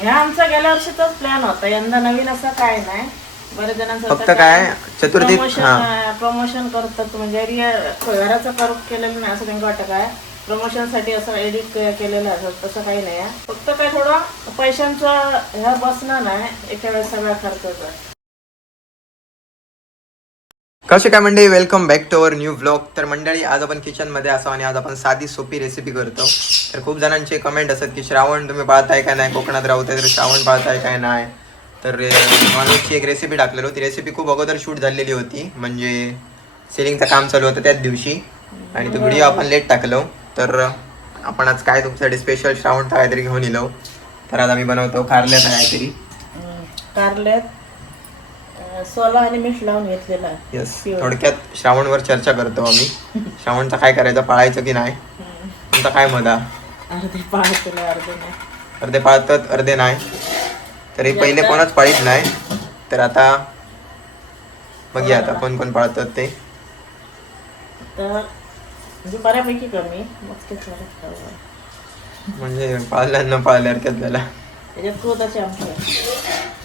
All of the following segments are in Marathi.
ह्या आमचा गेल्या वर्षीचाच प्लॅन होता, यंदा नवीन असं काय नाही. बरेच जणांचं फक्त काय चतुर्थी प्रमोशन करतात, म्हणजे घराचं करू केलेलं नाही असं त्यांना वाटतं. काय प्रमोशनसाठी असं एडिट केलेलं असं तसं काही नाही. फक्त काय थोडं पैशांचं ह्या बसणं नाही एका वेळेस सगळा खर्चाचा. कसे काय मंडळी, welcome back to our new vlog. तर मंडळी आज आपण किचनमध्ये असो आणि आज आपण साधी सोपी रेसिपी करतो. तर खूप जणांचे कमेंट असतात की श्रावण तुम्ही पाळताय काय नाही, कोकणात राहताय तर श्रावण पाळताय काय नाही. तर नॉनव्हेजची एक रेसिपी टाकलेलो. ती रेसिपी खूप अगोदर शूट झालेली होती, म्हणजे सेलिंगचं काम चालू होतं त्याच दिवशी, आणि तो व्हिडिओ आपण लेट टाकलो. तर आपण आज काय तुमच्यासाठी स्पेशल श्रावण काहीतरी घेऊन येलो. तर आज आम्ही बनवतो कारल्याचं काहीतरी. कारल्यात सोला आणि मीठ लावून घेतलेला आहे. येस, थोडक्यात श्रावणवर चर्चा करतो आम्ही. श्रावणचा काय करायचं, पाळायचं की नाही, तुमचा काय मत आहे? अर्धे पाळतो अर्धे नाही. अर्धे पाळतात अर्धे नाही. तरी पहिले कोणच पाळीत नाही. तर आता बघूया आता कोण कोण पाळतात ते. म्हणजे बऱ्यापैकी कमी म्हणजे पाळल्या न पाळल्या हरकत झाला. त्याच्यात कोदाची आमटी.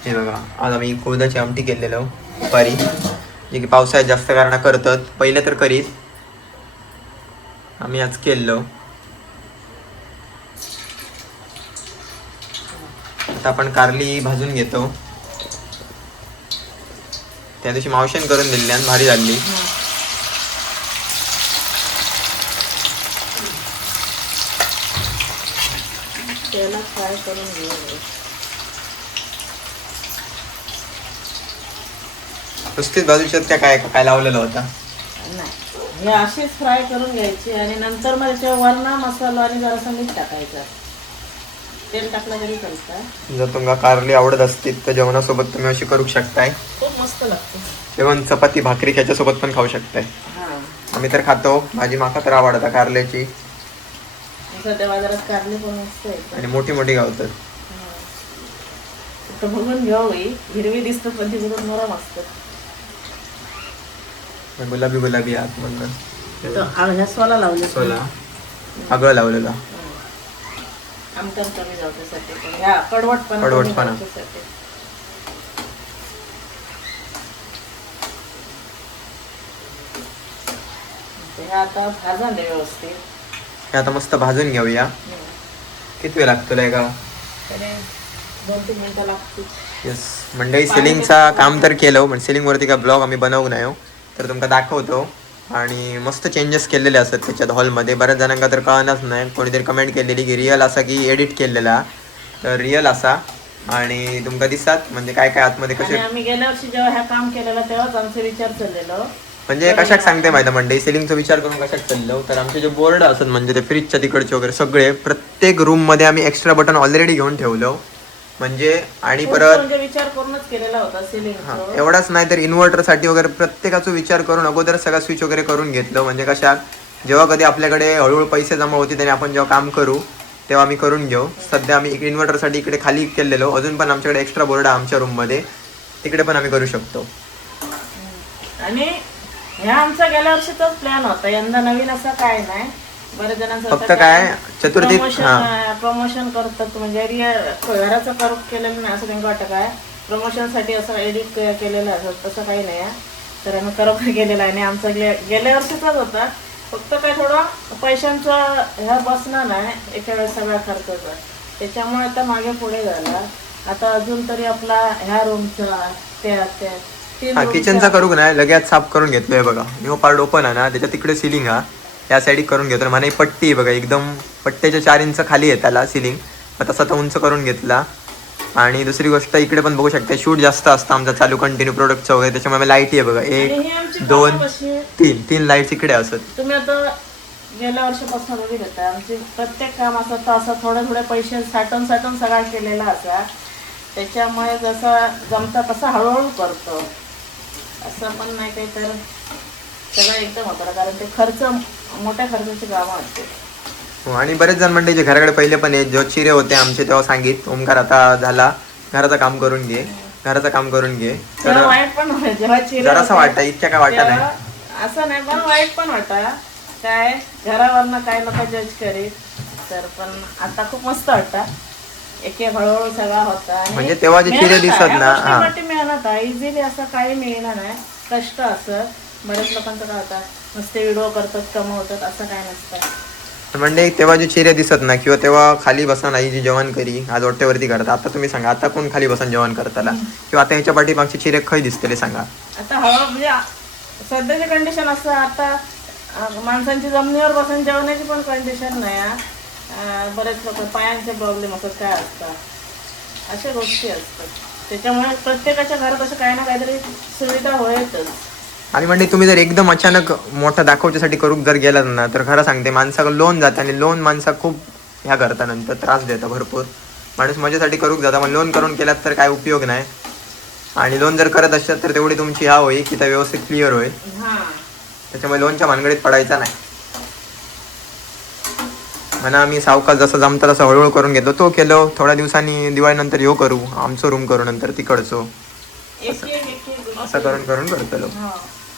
हे बघा, आज आम्ही कोदाची आमटी केलेलो दुपारी, जे की पावसाळ्यात जास्त कारण करतात. पहिले तर करीत, आम्ही आज केलेलो. आता आपण कारली भाजून घेतो. त्या दिवशी मावशीन करून दिली आणि भारी झाली. त्याला फ्राय करून घेऊ. नुसतीच बाजूच्यात काय काय लावलेलं होता नाही, हे अशीच फ्राय करून घ्यायची आणि नंतर मग त्याच्यावर वरणा मसाला आणि जरासा मीठ टाकायचं. तेल टाकलं तरी चालतं. जर तुम्हाला कारली आवडत असतील तर जेवणासोबत तुम्ही अशी करू शकताय. खूप मस्त लागतं जेवण चपाती भाकरी त्याच्यासोबत पण खाऊ शकताय. आम्ही तर खातो. भाजी माका तर आवडता कारल्याची. सध्या बाजारात कारली पण मस्त आहे आणि मोठी मोठी गावतात. बघून घेऊ. हिरवी दिसतं पण ती बघून नरम असतं. गुलाबी गुलाबी आत म्हणून ह्या सोला लावले, सोला आगळ लावलेला. आमटण कमी जाऊ त्यासाठी, पण ह्या कडवटपणा ह्या आता भाजून दे व्यवस्थित. हे आता मस्त भाजून घेऊया. किती वेळ लागतो का? 2-3 मिनिटं लागतील. येस मंडळी, सेलिंगचा काम तर केलं, पण सेलिंगवरती काय ब्लॉग आम्ही बनवू नाही हो. तर तुमका दाखवतो. आणि मस्त चेंजेस केलेले असतात त्याच्यात हॉलमध्ये. बऱ्याच जणांना तर कळणारच नाही. कोणीतरी कमेंट केलेली की रिअल असा की एडिट केलेला. तर रिअल असा आणि तुमका दिसतात म्हणजे काय काय आतमध्ये कसे. आम्ही गेल्या वर्षी जेव्हा ह्या काम केलेलं तेव्हाच आमचे विचार चाललेलो. म्हणजे कशाक सांगते माहिती मंडळी, सेलिंगचा विचार करून कशाक चाललो. तर आमचे जे बोर्ड असतात म्हणजे ते फ्रीजच्या तिकडचे वगैरे सगळे प्रत्येक रूममध्ये आम्ही एक्स्ट्रा बटन ऑलरेडी घेऊन ठेवलो. म्हणजे आणि परत विचार करूनच केलेला होता सेलिंग. एवढाच नाही तर इन्व्हर्टरसाठी वगैरे प्रत्येकाचा विचार करून अगोदर सगळा स्विच वगैरे करून घेतलं. म्हणजे कशा जेव्हा कधी आपल्याकडे हळूहळू पैसे जमा होते त्याने आपण जेव्हा काम करू तेव्हा आम्ही करून घेऊ. सध्या आम्ही इन्व्हर्टरसाठी इकडे खाली केलेलो. अजून पण आमच्याकडे एक्स्ट्रा बोर्ड आहे आमच्या रूममध्ये, तिकडे पण आम्ही करू शकतो. आणि ह्या आमचा गेल्या वर्षीचाच प्लॅन होता, यंदा नवीन असं काय नाही. बरेच जणांचं फक्त काय चतुर्थी प्रमोशन करतात, म्हणजे घराचं करू केलेलं नाही असं त्यांना वाटतं. काय प्रमोशनसाठी असं एडिट केलेलं असं तसं काही नाही. तर आम्ही करोखर केलेलं आहे आणि आमचा गेल्या वर्षीचाच होता. फक्त काय थोडं पैशांचं ह्या बसणं नाही एका वेळेस सगळा खर्चाचा. त्याच्यामुळे आता मागे पुढे झाला. आता अजून तरी आपला ह्या रूमचा त्या किचनचा करू नाही लगेच साफ करून घेतलोय. बघा न्यू पार्ट ओपन आहे ना, त्याच्या तिकडे सिलिंग हा या साईड करून घेतो. मला पट्टी आहे बघा, एकदम पट्ट्याच्या 4 इंच खाली आहे त्याला सिलिंग. तसा तर उंच करून घेतला. आणि दुसरी गोष्ट इकडे पण बघू शकता, शूट जास्त असतं आमचा चालू कंटिन्यू प्रोडक्टचं वगैरे, त्याच्यामुळे लाईट आहे बघा 1 2 3 लाईट्स इकडे असत. तुम्ही आता गेल्या वर्षापासून बघित होता आमचे प्रत्येक काम असं तर असं थोडे पैसे साठवून सगळा केलेला असा. त्याच्यामुळे जसं जमतं तसं हळूहळू करतो. असं पण नाही काही तर सगळं एकदम होतं, कारण ते मोठ्या खर्चाची कामं असते. आणि बरेच जण म्हणते जे घराकडे पहिले पण आहे, जो चिरे होते आमचे तेव्हा सांगित ओमकार आता झाला घराचं काम करून घे, घराचं काम करून घे. तर वाईट पण जेव्हा चिरे जरासं वाटतं, इतक्या काय वाटत नाही असं नाही, पण वाईट पण वाटा काय घरावरनं काय नका जज करीत. तर पण आता खूप मस्त वाटतं. एक एक हळूहळू सगळा होता आणि म्हणजे तेव्हा जे चिरे मेहनत आहे. दिसत ना, या हा. गोष्टीसाठी मेहनत आहे, इझिली असं काही मिळणार नाही, कष्ट असत. बरेच लोकांचं काय होतं नुसते व्हिडिओ करतात कमवतात, असं काय नसतं. म्हणजे तेव्हा जे चिरे दिसत ना, किंवा तेव्हा खाली बसून आई जी जेवण करी आज वाटेवरती करता, आता तुम्ही सांगा आता कोण खाली बसून जेवण करताला, किंवा आता ह्याच्या पाठीमागचे चिरे खय दिसतले सांगा. आता हवा म्हणजे सध्याची कंडिशन असं आता माणसांची जमिनीवर बसून जेवण्याची पण कंडिशन नाही हा. बरेच लोक पायांचे प्रॉब्लेम असतात, काय असतात, अशा गोष्टी असतात. त्याच्यामुळे प्रत्येकाच्या घरात असं काही ना काहीतरी सुविधा होईतच. आणि म्हणजे तुम्ही जर एकदम अचानक मोठा दाखवच्यासाठी करूक जर गेलात ना, तर खरं सांगते माणसाला लोन जातं, आणि लोन माणसा खूप ह्या करता नंतर त्रास देतं भरपूर. माणूस मजेसाठी करूक जाता, पण लोन करून केलात तर काय उपयोग नाही. आणि लोन जर करत असतात तर तेवढी तुमची ह्या होईल की त्या व्यवस्थित क्लिअर होईल. हा त्याच्यामुळे लोनच्या भानगडीत पडायचा नाही. म्हणा मी सावकाश जसं जमतं तसं हळूहळू करून घेतो. तो केलो थोड्या दिवसांनी दिवाळीनंतर ह्यो करू, आमचं रूम करू, नंतर तिकडचो, असं करून करून करतलो.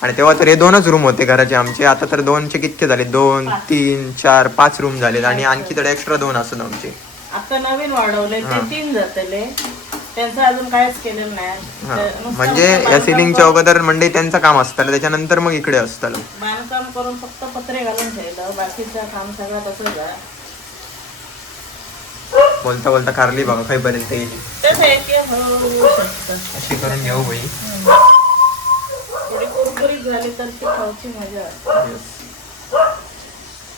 आणि तेव्हा तर हे 2च रूम होते घराचे आमचे, आता तर 2चे कितके झाले, 2, 3, 4, 5 रूम झालेत, आणि आणखी तर एक्स्ट्रा 2 असत आमचे. आता नवीन वाढवले ते 3 जातले, त्यांचं अजून काहीच केलेलं नाही. म्हणजे या सिलिंगच्या अगोदर म्हणजे त्यांचं काम असतं, त्याच्यानंतर मग इकडे असतं बांधकाम करून फक्त पत्रे घालून ठेवलं, बाकीचं काम सगळं तसंच आहे. बोलता बोलता कारली बघा खाईपर्यंत येईल. तेच आहे की हळूहळू शकतं. अशी करून घेऊ बाई. थोडी कुरकुरीत झाली तर ती खाऊची मजा असते.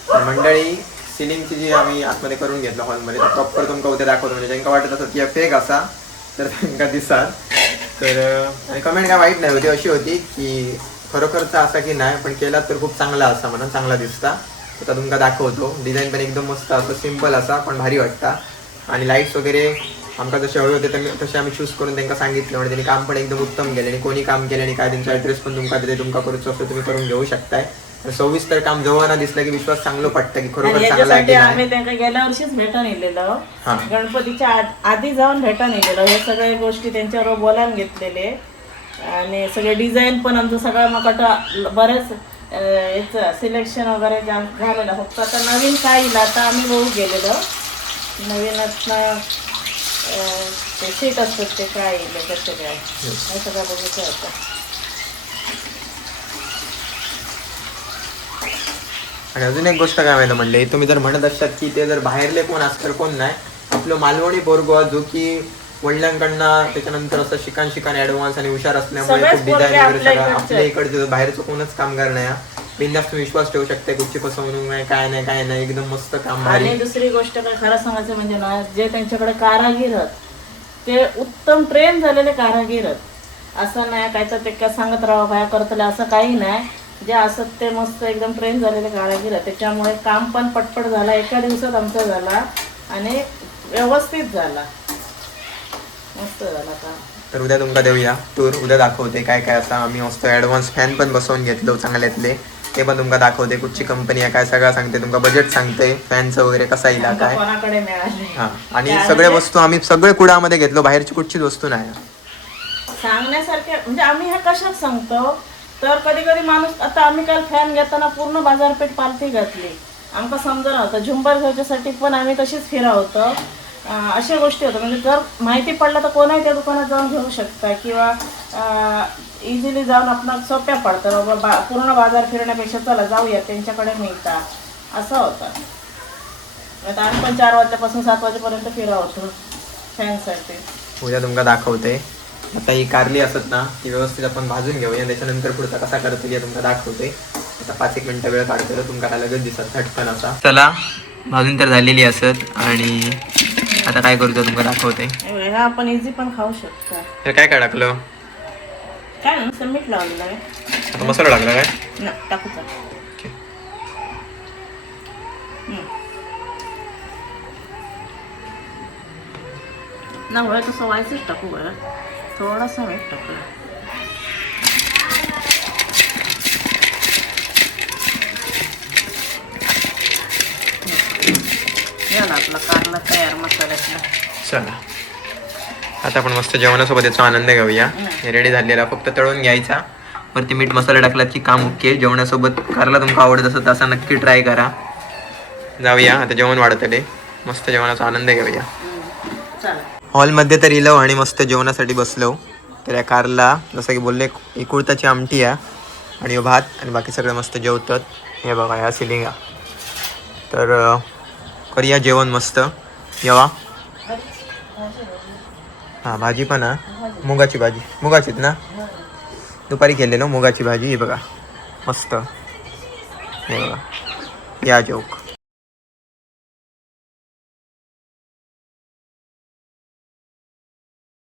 तर मंडळी सिलिंगची जी आम्ही आतमध्ये करून घेतलं हॉलमध्ये, तर प्रॉपर तुमका उद्या दाखवतो. म्हणजे ज्यांका वाटत असत की फेक असा तर त्यांना दिसाल. तर कमेंट काय वाईट नाही होती, अशी होती की खरोखरचा असा की नाही, पण केला तर खूप चांगला असा म्हणून चांगला दिसता. आता तुमका दाखवतो. डिझाईन पण एकदम मस्त असं सिम्पल असा पण भारी वाटता. आणि लाईट्स वगैरे आमका जसे हवे होते तसे आम्ही चूज करून त्यांना सांगितलं, म्हणजे त्यांनी काम पण एकदम उत्तम केले. आणि कोणी काम केले आणि काय त्यांचा ॲड्रेस पण तुमका देते, तुमका करूचं असं तुम्ही करून घेऊ शकताय. तर 26 तर काम जवळ ना दिसलं की विश्वास चांगलं पडतं की खरोखर चांगला आहे की नाही. आम्ही त्यांना गेल्या वर्षीच भेटून येलेलो, हा. गणपतीच्या आधी जाऊन भेटून येलेलो. हे सगळे गोष्टी त्यांच्यावर बोलायला घेतलेले, आणि सगळे डिझाईन पण आमचं सगळं मग बरेच याचं सिलेक्शन वगैरे झालेलं. फक्त आता नवीन काय येईल आता आम्ही बघू गेलेलो, नवीनच ते सीट असतात ते काय येईल कसं काय हे सगळं बघायचं होतं. आणि अजून एक गोष्ट काय माहिती म्हणले, तुम्ही जर म्हणत असतात की ते जर बाहेरले कोण असतात, कोण नाही, आपलं मालवणी पोरगो जो की वडिलांकडनं त्याच्यानंतर असं शिकान ऍडव्हान्स आणि हुशार असल्यामुळे खूप डिझाईन वगैरे सगळं आपल्या इकडचे बाहेरचं कोणच कामगार नाही. बिनधास्त विश्वास ठेवू शकते, कुठची फसवणूक नाही, काय नाही, एकदम मस्त काम भारी. आणि दुसरी गोष्ट काय खरं सांगायचं म्हणजे ना, जे त्यांच्याकडे कारागीर आहेत ते उत्तम ट्रेन झालेले कारागीर आहेत. असं नाही काय तर ते काय सांगत राहा भाया करतले असं काही नाही. जे असत ते मस्त एकदम ट्रेन झालेले कारागीर आहेत. त्याच्यामुळे काम पण पटपट झाला, एका दिवसात आमचा झाला आणि व्यवस्थित झाला, मस्त झाला काम. तर उद्या तुमका देऊया टूर, उद्या दाखवते काय काय असं. आम्ही मस्त ॲडव्हान्स फॅन पण बसवून घेतलो चांगल्यातले, ते पण तुमका दाखवते. कुठची कंपनी आहे काय सगळं सांगते, तुमका बजेट सांगते, फॅनचं वगैरे कसा येईल काय. कोणाकडे मिळाले हां, आणि सगळे वस्तू आम्ही सगळे कुडामध्ये घेतलो, बाहेरची कुठचीच वस्तू नाही. सांगण्यासारखे म्हणजे आम्ही हे कशात सांगतो तर कधी कधी माणूस, आता आम्ही काल फॅन घेताना पूर्ण बाजारपेठ पालथी घातली, आमका समजा नव्हतं. झुंबर घ्यायच्यासाठी पण आम्ही तशीच फिरा होतं. अशा गोष्टी होतात. म्हणजे जर माहिती पडलं तर कोणाही त्या दुकानात जाऊन घेऊ शकता, किंवा इझिली जाऊन आपल्याला सोप्या पडतं. बाबा पूर्ण बाजार फिरण्यापेक्षा चला जाऊया त्यांच्याकडे मिळता, असं होतं. आता आम्ही पण 4 वाजल्यापासून 7 वाजेपर्यंत फिरा होतो फॅनसाठी. उद्या तुमका दाखवते. आता ही कारली असत ना ती व्यवस्थित आपण भाजून घेऊया, त्याच्यानंतर पुढचा कसा करतो या तुमका दाखवते. आता 1-1 मिनिटं वेळ काढतो, तुमका लगेच दिसत झटकन असा. चला भाजून तर झालेली असत, आणि आता काय करतो तुमका दाखवते. हा आपण इझी पण खाऊ शकता. तर काय काय टाकलं, काय ना मीठ लावलेलं आहे. आता मसाला टाकला काय ना टाकूचा ना वळ तसं व्हायचंच टाकू बरं, थोडासा मीठ टाकूया. झाला आपला कारला तयार मसाल्यातला. चला आता आपण मस्त जेवणासोबत याचा आनंद घेऊया. रेडी झालेला, फक्त तळून घ्यायचा, वरती मीठ मसाला टाकला की काम ओके. जेवणासोबत कारला तुमका आवडत असं तसा नक्की ट्राय करा. जाऊया आता जेवण वाढतले, मस्त जेवणाचा आनंद घेऊया. चला. हॉलमध्ये तर इलो आणि मस्त जेवणासाठी बसलो. तर या कारला जसं की बोलले कुळताची आमटी आहे आणि ह्यो भात आणि बाकी सगळे मस्त जेवतात. हे बघा ह्या सिलिंगा. तर करूया जेवण मस्त. येवा. हां भाजी पण आहे. मुगाची भाजी. मुगाचीच ना. दुपारी केलेलो मुगाची भाजी. हे बघा मस्त. हे बघा या जेवक.